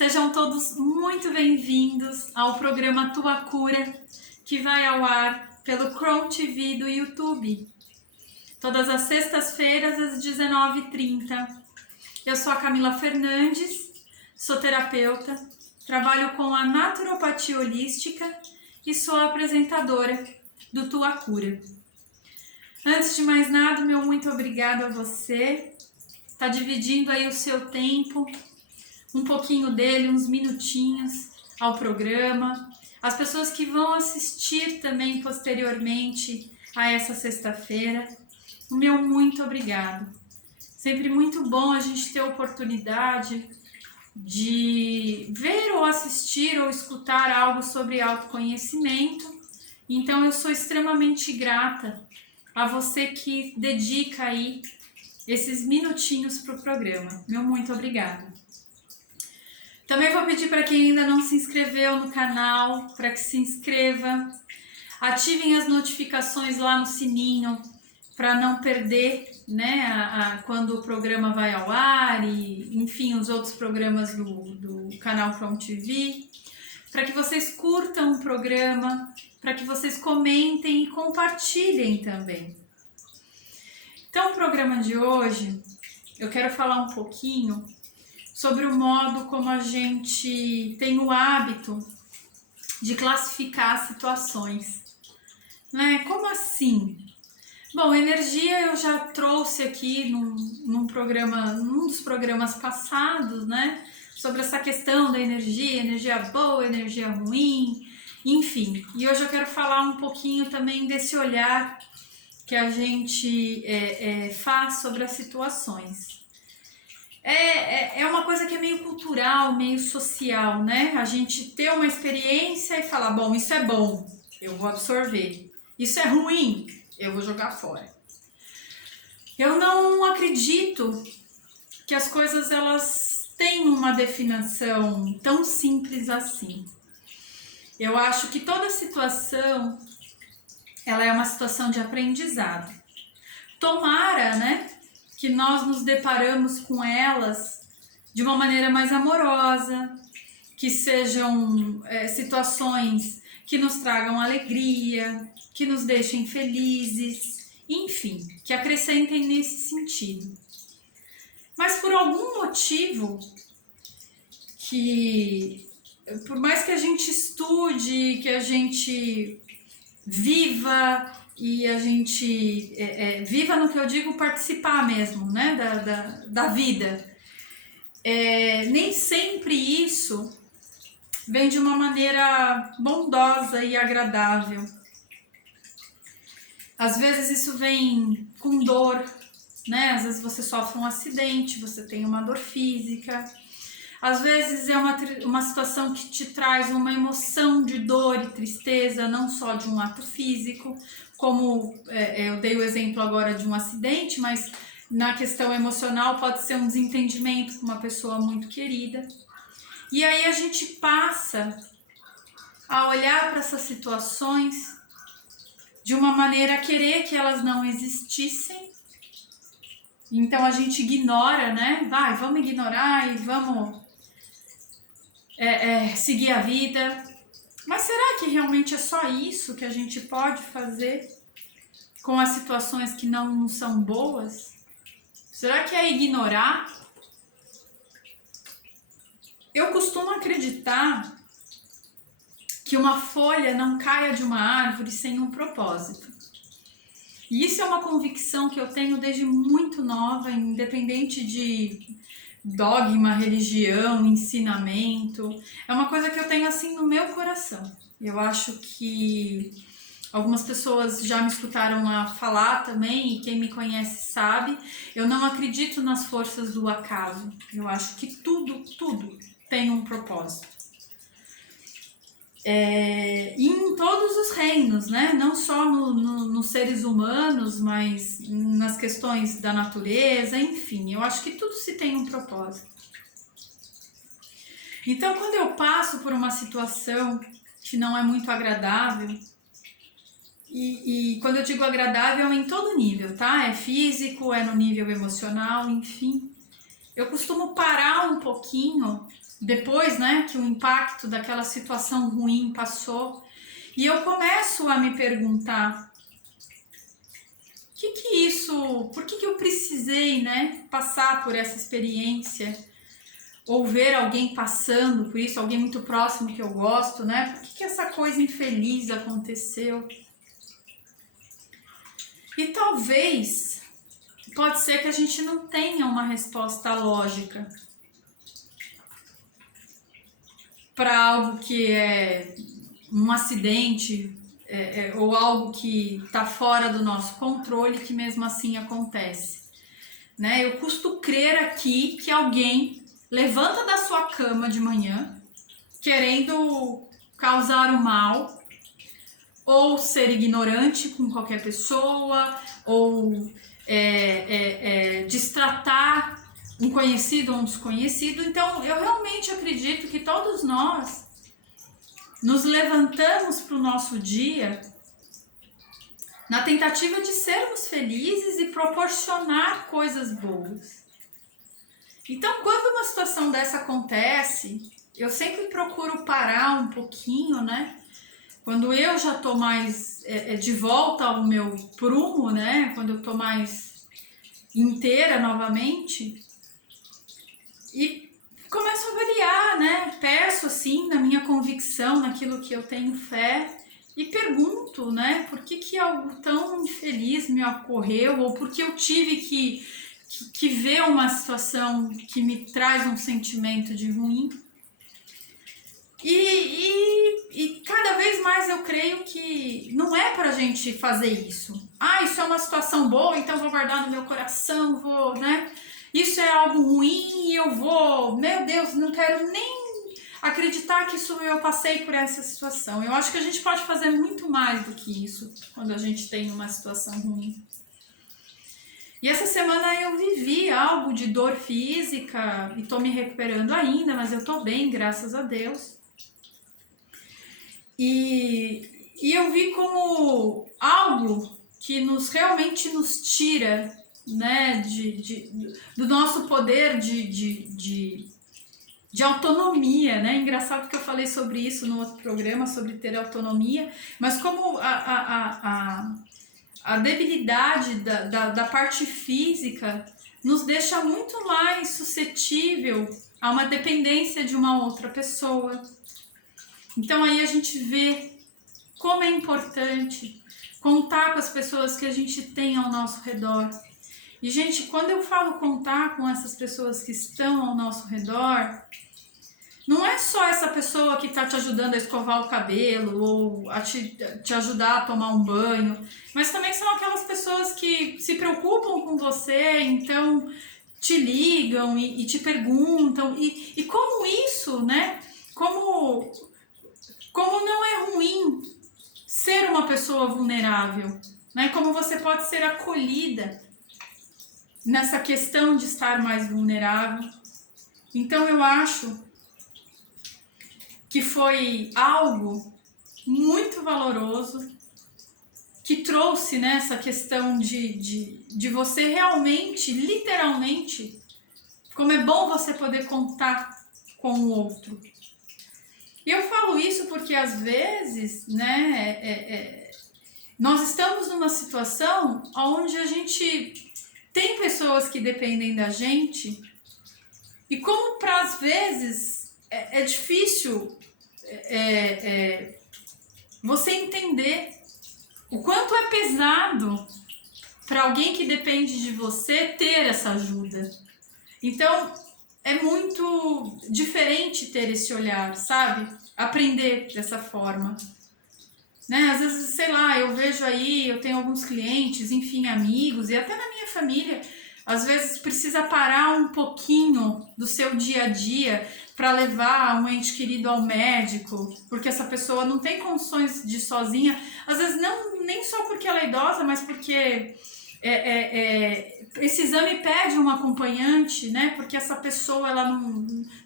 Sejam todos muito bem-vindos ao programa Tua Cura, que vai ao ar pelo Chrome TV do YouTube, todas as sextas-feiras às 19h30. Eu sou a Camila Fernandes, sou terapeuta, trabalho com a naturopatia holística e sou a apresentadora do Tua Cura. Antes de mais nada, meu muito obrigado a você, tá dividindo aí o seu tempo, um pouquinho dele, uns minutinhos ao programa. As pessoas que vão assistir também posteriormente a essa sexta-feira, o meu muito obrigado. Sempre muito bom a gente ter a oportunidade de ver ou assistir ou escutar algo sobre autoconhecimento. Então eu sou extremamente grata a você que dedica aí esses minutinhos para o programa. Meu muito obrigada. Também vou pedir para quem ainda não se inscreveu no canal, para que se inscreva, ativem as notificações lá no sininho, para não perder, né, quando o programa vai ao ar e, enfim, os outros programas do canal Chrome TV, para que vocês curtam o programa, para que vocês comentem e compartilhem também. Então, o programa de hoje, eu quero falar um pouquinho sobre o modo como a gente tem o hábito de classificar situações, né? Como assim? Bom, energia eu já trouxe aqui num dos programas passados, né? Sobre essa questão da energia boa, energia ruim, enfim. E hoje eu quero falar um pouquinho também desse olhar que a gente faz sobre as situações. É uma coisa que é meio cultural, meio social, né? A gente ter uma experiência e falar, bom, isso é bom, eu vou absorver. Isso é ruim, eu vou jogar fora. Eu não acredito que as coisas elas têm uma definição tão simples assim. Eu acho que toda situação ela é uma situação de aprendizado. Tomara, né, que nós nos deparamos com elas de uma maneira mais amorosa, que sejam situações que nos tragam alegria, que nos deixem felizes, enfim, que acrescentem nesse sentido. Mas por algum motivo que, por mais que a gente estude, que a gente viva e a gente viva no que eu digo participar mesmo, né, da vida. Nem sempre isso vem de uma maneira bondosa e agradável. Às vezes isso vem com dor, né? Às vezes você sofre um acidente, você tem uma dor física. Às vezes é uma situação que te traz uma emoção de dor e tristeza, não só de um ato físico, como eu dei o exemplo agora de um acidente, mas na questão emocional pode ser um desentendimento com uma pessoa muito querida. E aí a gente passa a olhar para essas situações de uma maneira a querer que elas não existissem. Então a gente ignora, né? Vamos ignorar e vamos seguir a vida. Mas será que realmente é só isso que a gente pode fazer com as situações que não são boas? Será que é ignorar? Eu costumo acreditar que uma folha não caia de uma árvore sem um propósito. E isso é uma convicção que eu tenho desde muito nova, independente de dogma, religião, ensinamento. É uma coisa que eu tenho assim no meu coração. Eu acho que algumas pessoas já me escutaram lá falar também, e quem me conhece sabe, eu não acredito nas forças do acaso. Eu acho que tudo tem um propósito. Em todos os reinos, né? Não só nos seres humanos, mas nas questões da natureza, enfim, eu acho que tudo se tem um propósito. Então, quando eu passo por uma situação que não é muito agradável, e quando eu digo agradável é em todo nível, tá? É físico, é no nível emocional, enfim. eu costumo parar um pouquinho depois, né, que o impacto daquela situação ruim passou, e eu começo a me perguntar por que eu precisei, né, passar por essa experiência, ou ver alguém passando por isso, alguém muito próximo que eu gosto, né? Por que essa coisa infeliz aconteceu? E talvez, pode ser que a gente não tenha uma resposta lógica para algo que é um acidente ou algo que está fora do nosso controle, que mesmo assim acontece, né? Eu custo crer aqui que alguém levanta da sua cama de manhã querendo causar o mal, ou ser ignorante com qualquer pessoa, ou destratar um conhecido ou um desconhecido. Então, eu realmente acredito que todos nós nos levantamos para o nosso dia na tentativa de sermos felizes e proporcionar coisas boas. Então, quando uma situação dessa acontece, eu sempre procuro parar um pouquinho, né? Quando eu já tô mais de volta ao meu prumo, né? Quando eu tô mais inteira novamente, e começo a avaliar, né? Peço assim, na minha convicção, naquilo que eu tenho fé, e pergunto, né? Por que algo tão infeliz me ocorreu, ou por que eu tive que ver uma situação que me traz um sentimento de ruim. E cada vez mais eu creio que não é pra gente fazer isso. Ah, isso é uma situação boa, então vou guardar no meu coração, vou, né? Isso é algo ruim e eu vou, meu Deus, não quero nem acreditar que eu passei por essa situação. Eu acho que a gente pode fazer muito mais do que isso quando a gente tem uma situação ruim. E essa semana eu vivi algo de dor física e tô me recuperando ainda, mas eu tô bem, graças a Deus. E eu vi como algo que realmente nos tira, né, do nosso poder de autonomia, né? Engraçado que eu falei sobre isso no outro programa, sobre ter autonomia, mas como a debilidade da parte física nos deixa muito mais suscetível a uma dependência de uma outra pessoa. Então aí a gente vê como é importante contar com as pessoas que a gente tem ao nosso redor. E, gente, quando eu falo contar com essas pessoas que estão ao nosso redor, não é só essa pessoa que está te ajudando a escovar o cabelo ou a te ajudar a tomar um banho, mas também são aquelas pessoas que se preocupam com você, então te ligam e te perguntam. E como isso, né? Como não é ruim ser uma pessoa vulnerável, né? Como você pode ser acolhida nessa questão de estar mais vulnerável. Então eu acho que foi algo muito valoroso que trouxe, né, essa questão de você realmente, literalmente, como é bom você poder contar com o outro. E eu falo isso porque às vezes, né, nós estamos numa situação onde a gente tem pessoas que dependem da gente, e como para às vezes é difícil você entender o quanto é pesado para alguém que depende de você ter essa ajuda. Então é muito diferente ter esse olhar, sabe? Aprender dessa forma. Né? Às vezes, sei lá, eu vejo aí, eu tenho alguns clientes, enfim, amigos, e até na minha família, às vezes precisa parar um pouquinho do seu dia a dia para levar um ente querido ao médico, porque essa pessoa não tem condições de ir sozinha, às vezes não, nem só porque ela é idosa, mas porque esse exame pede um acompanhante, né? Porque essa pessoa ela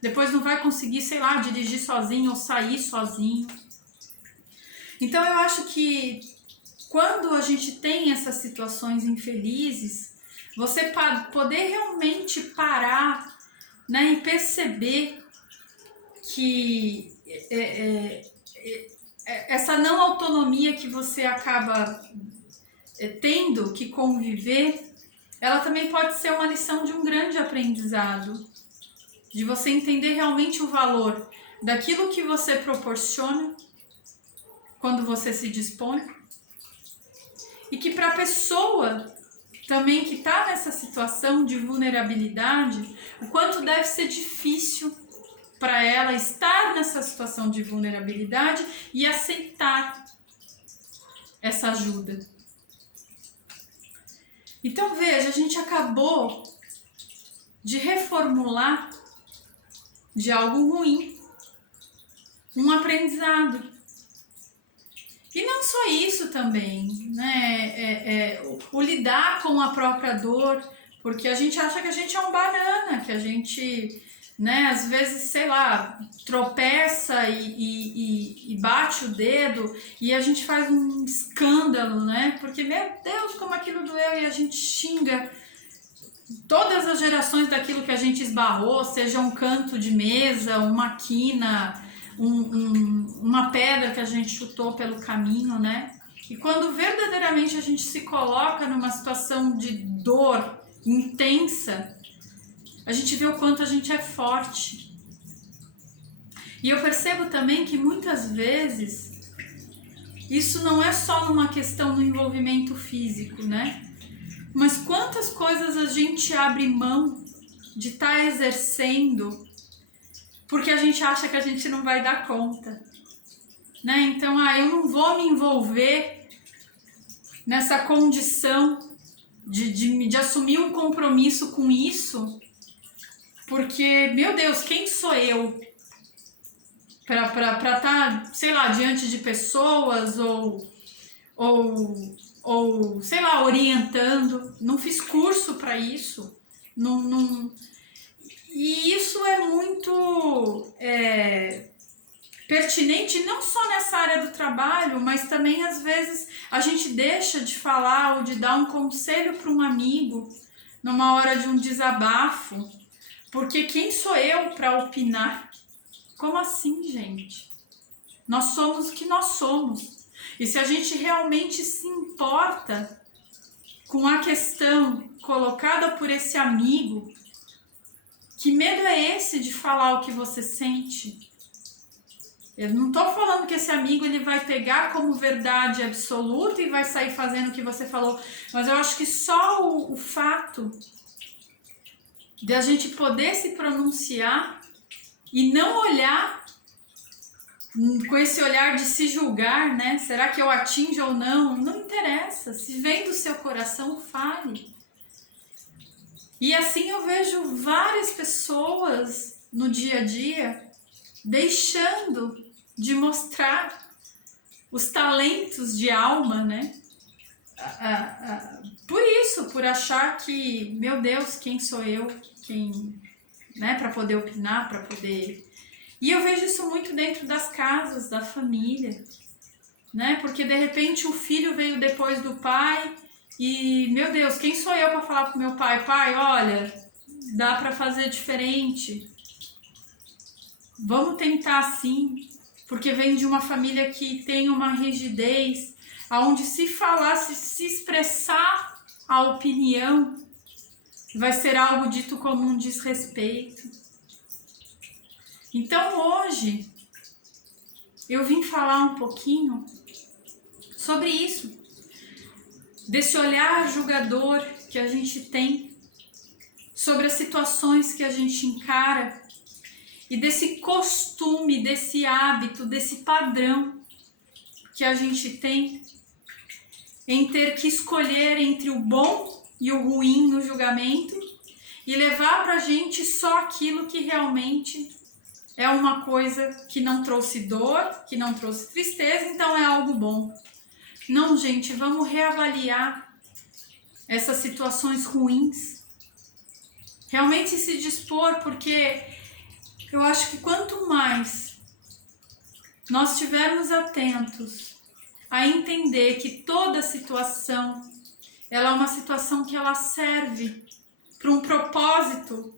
depois não vai conseguir, sei lá, dirigir sozinho ou sair sozinho. Então eu acho que quando a gente tem essas situações infelizes, você poder realmente parar né? E perceber que essa não autonomia que você acaba tendo que conviver, ela também pode ser uma lição de um grande aprendizado, de você entender realmente o valor daquilo que você proporciona quando você se dispõe, e que para a pessoa também que está nessa situação de vulnerabilidade, o quanto deve ser difícil para ela estar nessa situação de vulnerabilidade e aceitar essa ajuda. Então veja, a gente acabou de reformular de algo ruim um aprendizado. E não só isso também, né? O lidar com a própria dor, porque a gente acha que a gente é um banana, que a gente, né, às vezes, sei lá, tropeça e bate o dedo e a gente faz um escândalo, né? Porque, meu Deus, como aquilo doeu, e a gente xinga todas as gerações daquilo que a gente esbarrou, seja um canto de mesa, uma quina, uma pedra que a gente chutou pelo caminho, né? E quando verdadeiramente a gente se coloca numa situação de dor intensa, a gente vê o quanto a gente é forte. E eu percebo também que muitas vezes isso não é só numa questão do envolvimento físico, né? Mas quantas coisas a gente abre mão de estar exercendo porque a gente acha que a gente não vai dar conta, né? Então, eu não vou me envolver nessa condição de assumir um compromisso com isso, porque, meu Deus, quem sou eu para estar, sei lá, diante de pessoas ou sei lá, orientando? Não fiz curso para isso, não. E isso é muito pertinente não só nessa área do trabalho, mas também às vezes a gente deixa de falar ou de dar um conselho para um amigo numa hora de um desabafo, porque quem sou eu para opinar? Como assim, gente? Nós somos o que nós somos. E se a gente realmente se importa com a questão colocada por esse amigo, que medo é esse de falar o que você sente? Eu não estou falando que esse amigo ele vai pegar como verdade absoluta e vai sair fazendo o que você falou, mas eu acho que só o fato de a gente poder se pronunciar e não olhar com esse olhar de se julgar, né? Será que eu atinjo ou não? Não interessa. Se vem do seu coração, fale. E assim eu vejo várias pessoas no dia a dia deixando de mostrar os talentos de alma, né? Por isso, por achar que, meu Deus, quem sou eu? Quem, né? Para poder opinar, para poder... E eu vejo isso muito dentro das casas, da família, né? Porque de repente o filho veio depois do pai e, meu Deus, quem sou eu para falar pro meu pai? Pai, olha, dá para fazer diferente. Vamos tentar assim, porque vem de uma família que tem uma rigidez, onde se falar, se expressar a opinião, vai ser algo dito como um desrespeito. Então hoje eu vim falar um pouquinho sobre isso, desse olhar julgador que a gente tem sobre as situações que a gente encara e desse costume, desse hábito, desse padrão que a gente tem em ter que escolher entre o bom e o ruim no julgamento e levar pra gente só aquilo que realmente é uma coisa que não trouxe dor, que não trouxe tristeza, então é algo bom. Não, gente, vamos reavaliar essas situações ruins. Realmente se dispor, porque eu acho que quanto mais nós estivermos atentos a entender que toda situação, ela é uma situação que ela serve para um propósito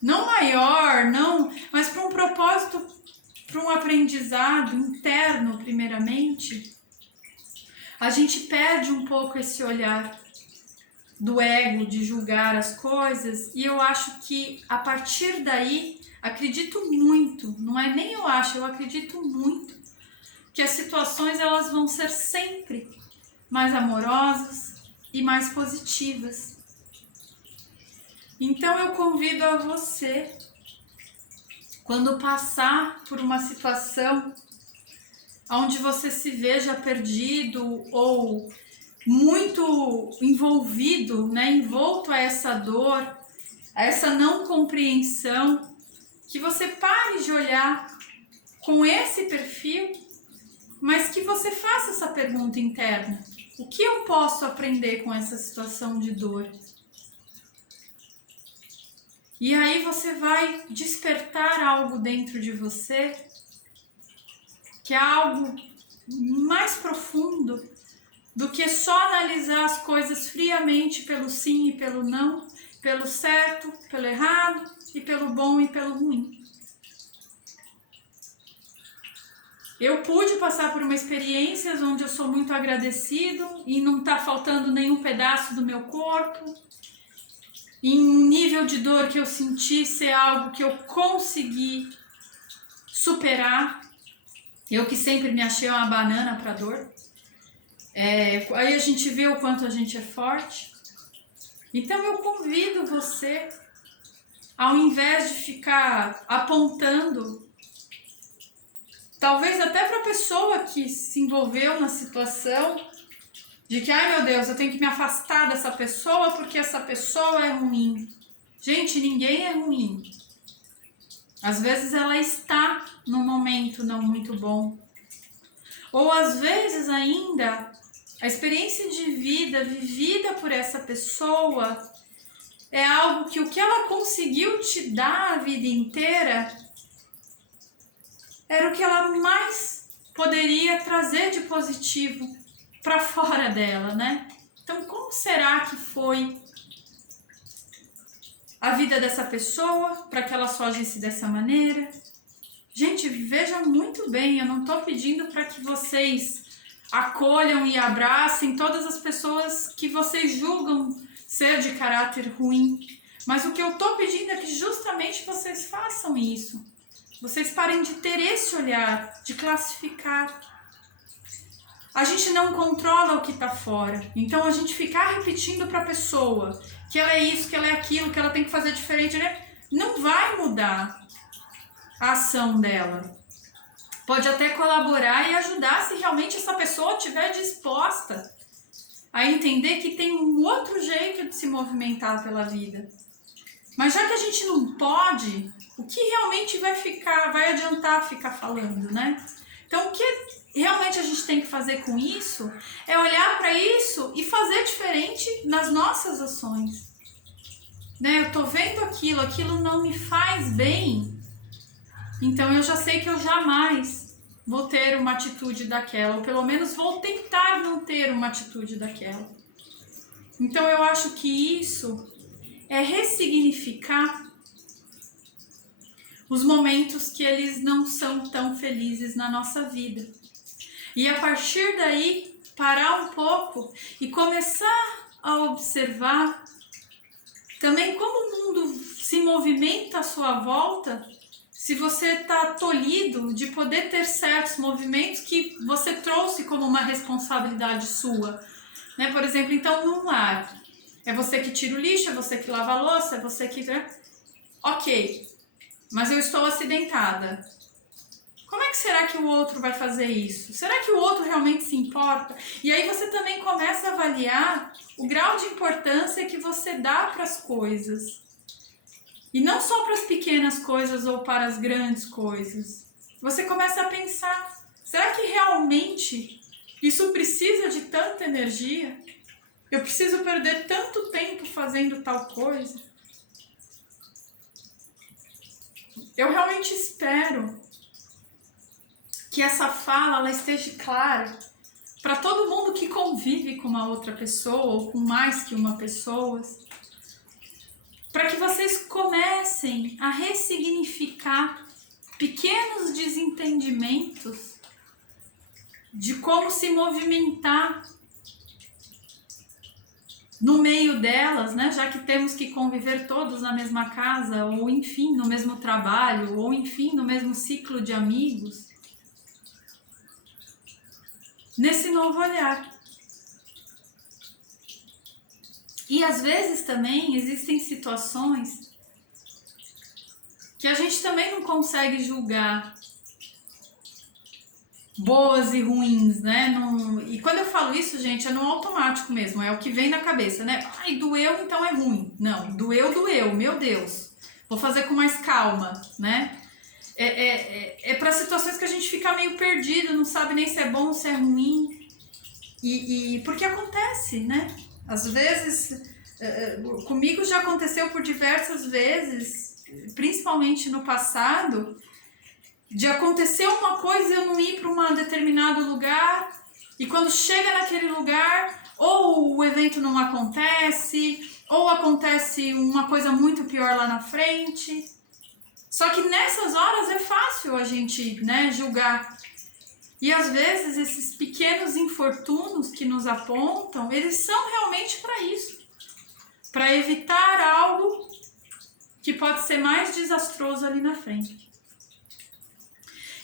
não maior, não, mas para um propósito, para um aprendizado interno, primeiramente, a gente perde um pouco esse olhar do ego, de julgar as coisas, e eu acho que a partir daí, acredito muito, não é nem eu acho, eu acredito muito, que as situações elas vão ser sempre mais amorosas e mais positivas. Então eu convido a você, quando passar por uma situação onde você se veja perdido ou muito envolvido, né, envolto a essa dor, a essa não compreensão, que você pare de olhar com esse perfil, mas que você faça essa pergunta interna: o que eu posso aprender com essa situação de dor? E aí você vai despertar algo dentro de você, que é algo mais profundo do que só analisar as coisas friamente pelo sim e pelo não, pelo certo, pelo errado, e pelo bom e pelo ruim. Eu pude passar por uma experiência onde eu sou muito agradecido e não está faltando nenhum pedaço do meu corpo, em um nível de dor que eu senti ser algo que eu consegui superar. Eu que sempre me achei uma banana para dor. Aí a gente vê o quanto a gente é forte. Então eu convido você, ao invés de ficar apontando, talvez até para a pessoa que se envolveu na situação, de que, ai meu Deus, eu tenho que me afastar dessa pessoa porque essa pessoa é ruim. Gente, ninguém é ruim. Às vezes ela está num momento não muito bom. Ou às vezes ainda, a experiência de vida vivida por essa pessoa é algo que o que ela conseguiu te dar a vida inteira era o que ela mais poderia trazer de positivo para fora dela, né? Então, como será que foi a vida dessa pessoa para que ela só agisse dessa maneira? Gente, veja muito bem, eu não estou pedindo para que vocês acolham e abracem todas as pessoas que vocês julgam ser de caráter ruim, mas o que eu estou pedindo é que justamente vocês façam isso. Vocês parem de ter esse olhar, de classificar. A gente não controla o que está fora, então a gente ficar repetindo para a pessoa que ela é isso, que ela é aquilo, que ela tem que fazer diferente, né? Não vai mudar a ação dela. Pode até colaborar e ajudar se realmente essa pessoa estiver disposta a entender que tem um outro jeito de se movimentar pela vida. Mas já que a gente não pode, o que realmente vai adiantar ficar falando, né? Então, o que realmente a gente tem que fazer com isso é olhar para isso e fazer diferente nas nossas ações. Né? Eu tô vendo aquilo não me faz bem, então eu já sei que eu jamais vou ter uma atitude daquela, ou pelo menos vou tentar não ter uma atitude daquela. Então eu acho que isso é ressignificar os momentos que eles não são tão felizes na nossa vida. E a partir daí, parar um pouco e começar a observar também como o mundo se movimenta à sua volta, se você está tolhido de poder ter certos movimentos que você trouxe como uma responsabilidade sua. Né? Por exemplo, então, num lar, é você que tira o lixo, é você que lava a louça, é você que... Ok, mas eu estou acidentada. Como é que será que o outro vai fazer isso? Será que o outro realmente se importa? E aí você também começa a avaliar o grau de importância que você dá para as coisas. E não só para as pequenas coisas ou para as grandes coisas. Você começa a pensar, será que realmente isso precisa de tanta energia? Eu preciso perder tanto tempo fazendo tal coisa? Eu realmente espero que essa fala ela esteja clara para todo mundo que convive com uma outra pessoa ou com mais que uma pessoa. para que vocês comecem a ressignificar pequenos desentendimentos de como se movimentar no meio delas, né? Já que temos que conviver todos na mesma casa, ou enfim, no mesmo trabalho, ou enfim, no mesmo ciclo de amigos, nesse novo olhar. E às vezes também existem situações que a gente também não consegue julgar boas e ruins, né? E quando eu falo isso, gente, é no automático mesmo, é o que vem na cabeça, né? Ai, doeu, então é ruim. Não, doeu, meu Deus. Vou fazer com mais calma, né? É para situações que a gente fica meio perdido, não sabe nem se é bom, se é ruim. Porque acontece, né? Às vezes, comigo já aconteceu por diversas vezes, principalmente no passado, de acontecer uma coisa e eu não ir para um determinado lugar, e quando chega naquele lugar, ou o evento não acontece, ou acontece uma coisa muito pior lá na frente. Só que nessas horas é fácil a gente, né, julgar. E às vezes esses pequenos infortúnios que nos apontam, eles são realmente para isso. Para evitar algo que pode ser mais desastroso ali na frente.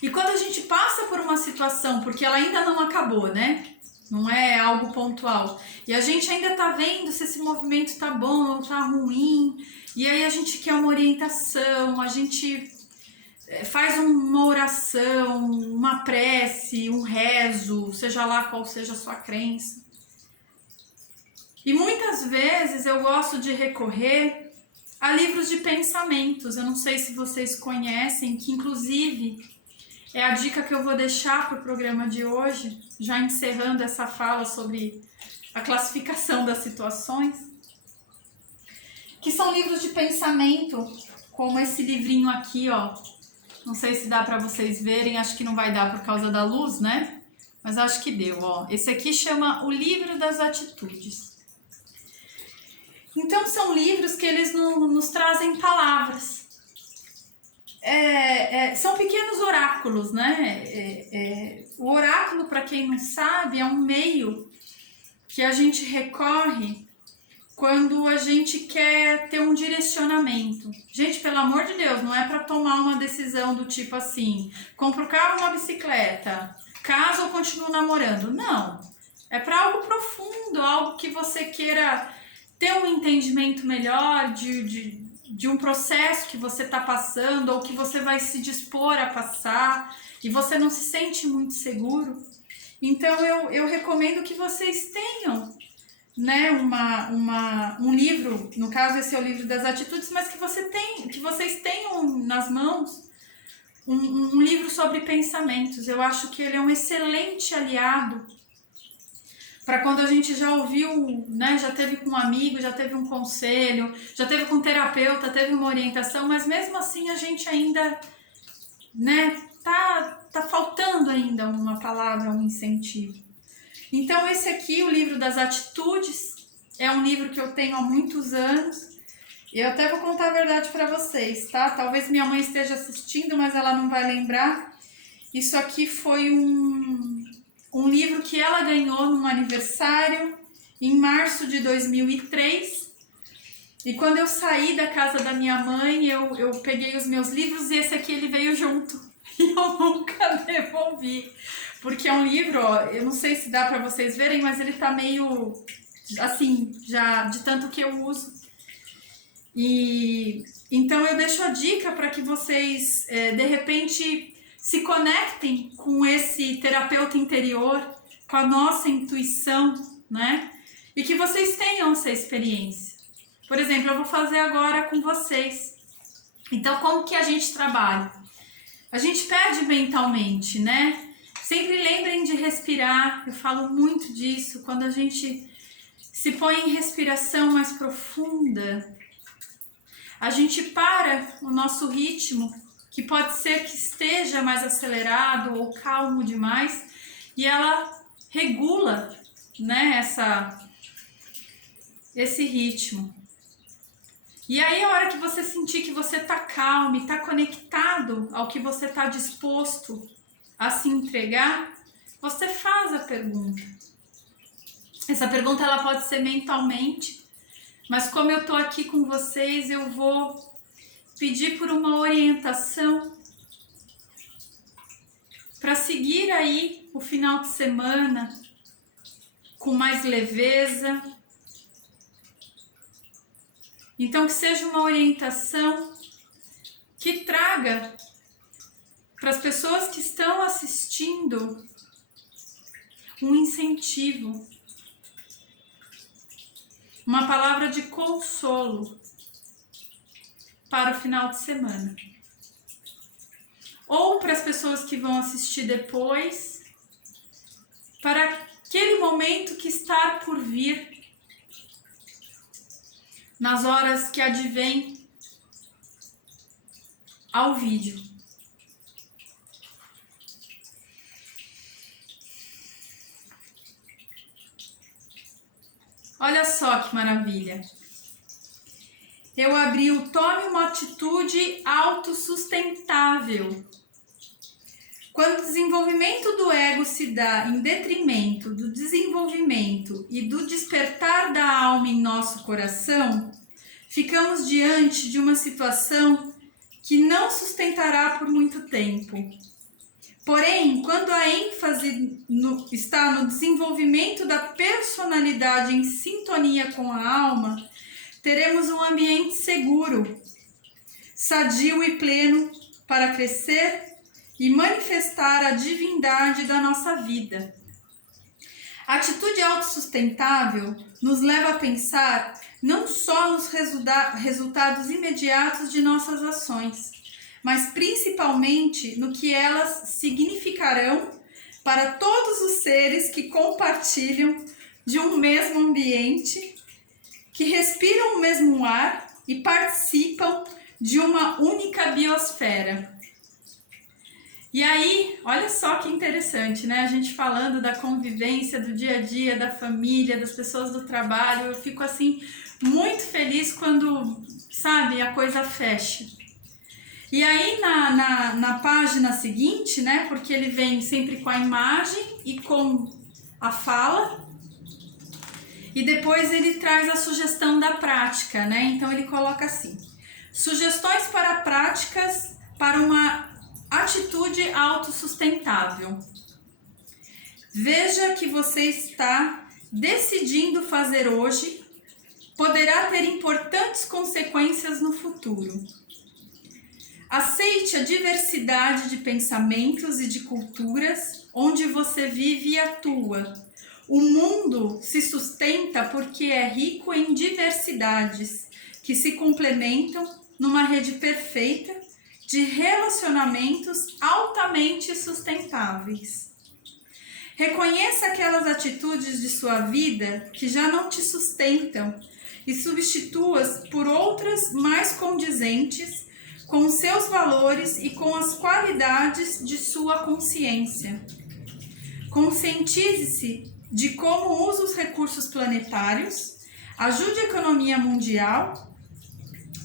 E quando a gente passa por uma situação, porque ela ainda não acabou, né? Não é algo pontual. E a gente ainda tá vendo se esse movimento tá bom ou tá ruim. E aí a gente quer uma orientação, a gente faz uma oração, uma prece, um rezo, seja lá qual seja a sua crença. E muitas vezes eu gosto de recorrer a livros de pensamentos. Eu não sei se vocês conhecem, que inclusive é a dica que eu vou deixar para o programa de hoje, já encerrando essa fala sobre a classificação das situações, que são livros de pensamento, como esse livrinho aqui, ó. Não sei se dá para vocês verem, acho que não vai dar por causa da luz, né? Mas acho que deu, ó. Esse aqui chama O Livro das Atitudes. Então são livros que eles nos trazem palavras. São pequenos oráculos, né? O oráculo, para quem não sabe, é um meio que a gente recorre quando a gente quer ter um direcionamento. Gente, pelo amor de Deus, não é para tomar uma decisão do tipo assim, compro um carro ou uma bicicleta, caso ou continuo namorando. Não, é para algo profundo, algo que você queira ter um entendimento melhor de um processo que você está passando ou que você vai se dispor a passar e você não se sente muito seguro. Então eu recomendo que vocês tenham, né, um livro, no caso esse é o livro das atitudes, mas que vocês tenham nas mãos um livro sobre pensamentos. Eu acho que ele é um excelente aliado para quando a gente já ouviu, né, já teve com um amigo, já teve um conselho, já teve com um terapeuta, teve uma orientação, mas mesmo assim a gente ainda, né, tá faltando ainda uma palavra, um incentivo. Então esse aqui, o livro das atitudes, é um livro que eu tenho há muitos anos. Eu até vou contar a verdade para vocês, tá? Talvez minha mãe esteja assistindo, mas ela não vai lembrar. Isso aqui foi um livro que ela ganhou num aniversário em março de 2003. E quando eu saí da casa da minha mãe, eu peguei os meus livros e esse aqui ele veio junto. E eu nunca devolvi. Porque é um livro, ó, eu não sei se dá para vocês verem, mas ele tá meio assim, já de tanto que eu uso. E então eu deixo a dica para que vocês, de repente, se conectem com esse terapeuta interior, com a nossa intuição, né? E que vocês tenham essa experiência. Por exemplo, eu vou fazer agora com vocês. Então, como que a gente trabalha? A gente pede mentalmente, né? Sempre lembrem de respirar, eu falo muito disso, quando a gente se põe em respiração mais profunda, a gente para o nosso ritmo, que pode ser que esteja mais acelerado ou calmo demais, e ela regula, né, esse ritmo. E aí, a hora que você sentir que você tá calmo e tá conectado ao que você tá disposto a se entregar, você faz a pergunta. Essa pergunta ela pode ser mentalmente, mas como eu tô aqui com vocês, eu vou pedir por uma orientação para seguir aí o final de semana com mais leveza. Então, que seja uma orientação que traga para as pessoas que estão assistindo um incentivo, uma palavra de consolo para o final de semana. Ou para as pessoas que vão assistir depois, para aquele momento que está por vir, nas horas que advém ao vídeo. Olha só que maravilha. Eu abri o Tome uma atitude autossustentável. Quando o desenvolvimento do ego se dá em detrimento do desenvolvimento e do despertar da alma em nosso coração, ficamos diante de uma situação que não sustentará por muito tempo. Porém, quando a ênfase está no desenvolvimento da personalidade em sintonia com a alma, teremos um ambiente seguro, sadio e pleno para crescer e manifestar a divindade da nossa vida. A atitude autossustentável nos leva a pensar não só nos resultados imediatos de nossas ações, mas principalmente no que elas significarão para todos os seres que compartilham de um mesmo ambiente, que respiram o mesmo ar e participam de uma única biosfera. E aí, olha só que interessante, né? A gente falando da convivência, do dia a dia, da família, das pessoas do trabalho, eu fico assim muito feliz quando, sabe, a coisa fecha. E aí na página seguinte, né? Porque ele vem sempre com a imagem e com a fala. E depois ele traz a sugestão da prática, né? Então ele coloca assim: sugestões para práticas para uma atitude autossustentável. Veja que você está decidindo fazer hoje poderá ter importantes consequências no futuro. Aceite a diversidade de pensamentos e de culturas onde você vive e atua. O mundo se sustenta porque é rico em diversidades que se complementam numa rede perfeita de relacionamentos altamente sustentáveis. Reconheça aquelas atitudes de sua vida que já não te sustentam e substitua-as por outras mais condizentes com os seus valores e com as qualidades de sua consciência. Conscientize-se de como usa os recursos planetários, ajude a economia mundial,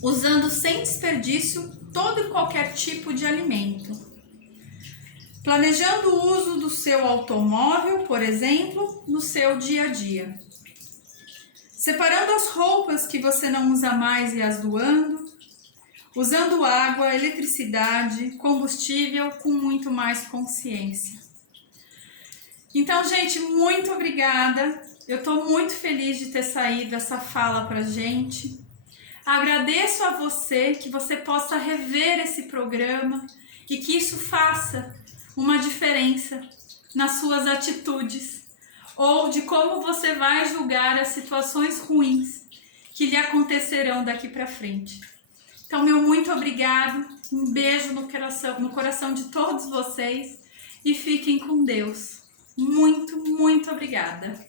usando sem desperdício todo e qualquer tipo de alimento. Planejando o uso do seu automóvel, por exemplo, no seu dia a dia. Separando as roupas que você não usa mais e as doando. Usando água, eletricidade, combustível com muito mais consciência. Então, gente, muito obrigada. Eu estou muito feliz de ter saído essa fala pra gente. Agradeço a você, que você possa rever esse programa e que isso faça uma diferença nas suas atitudes ou de como você vai julgar as situações ruins que lhe acontecerão daqui para frente. Então, meu muito obrigado, um beijo no coração de todos vocês e fiquem com Deus. Muito, muito obrigada.